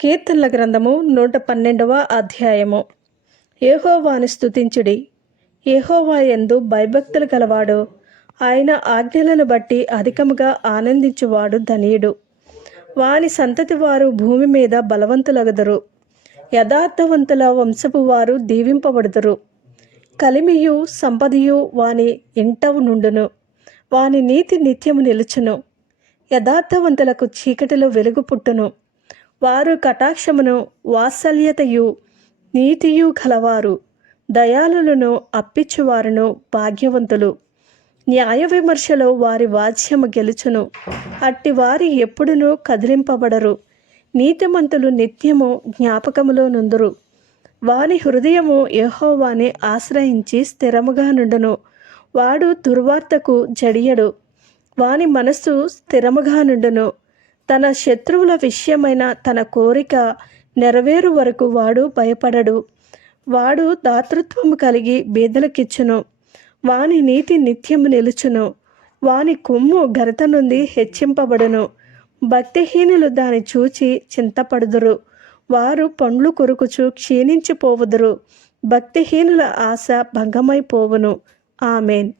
కీర్తనల గ్రంథము నూట పన్నెండవ అధ్యాయము. ఏహోవాని స్తుతించుడి. ఏహోవా ఎందు భయభక్తులు గలవాడు. ఆయన ఆజ్ఞలను బట్టి అధికముగా ఆనందించువాడు ధనీయుడు. వాని సంతతి వారు భూమి మీద బలవంతులగదురు. యథార్థవంతుల వంశపు వారు దీవింపబడుదురు. కలిమియు సంపదయు వాని ఇంటవు నుండును. వాని నీతి నిత్యము నిలుచును. యథార్థవంతులకు చీకటిలో వెలుగు పుట్టును. వారు కటాక్షమును వాత్సల్యతయు నీతియు కలవారు దయాళులను అప్పిచ్చువారును భాగ్యవంతులు. న్యాయ విమర్శలో వారి వాజ్యము గెలుచును. అట్టి వారి ఎప్పుడునూ కదిలింపబడరు. నీతిమంతులు నిత్యము జ్ఞాపకములో నుందురు. వాని హృదయము యహోవాని ఆశ్రయించి స్థిరముగా నుండును. వాడు దుర్వార్తకు జడియడు. వాని మనస్సు స్థిరముగా నుండును. తన శత్రువుల విషయమైన తన కోరిక నెరవేరు వరకు వాడు భయపడడు. వాడు దాతృత్వం కలిగి బీదలకిచ్చును. వాని నీతి నిత్యము నిలుచును. వాని కొమ్ము ఘనత నుండి హెచ్చింపబడును. భక్తిహీనులు దాని చూచి చింతపడుదురు. వారు పండ్లు కొరుకుచు క్షీణించిపోవుదురు. భక్తిహీనుల ఆశ భంగమైపోవును. ఆమెన్.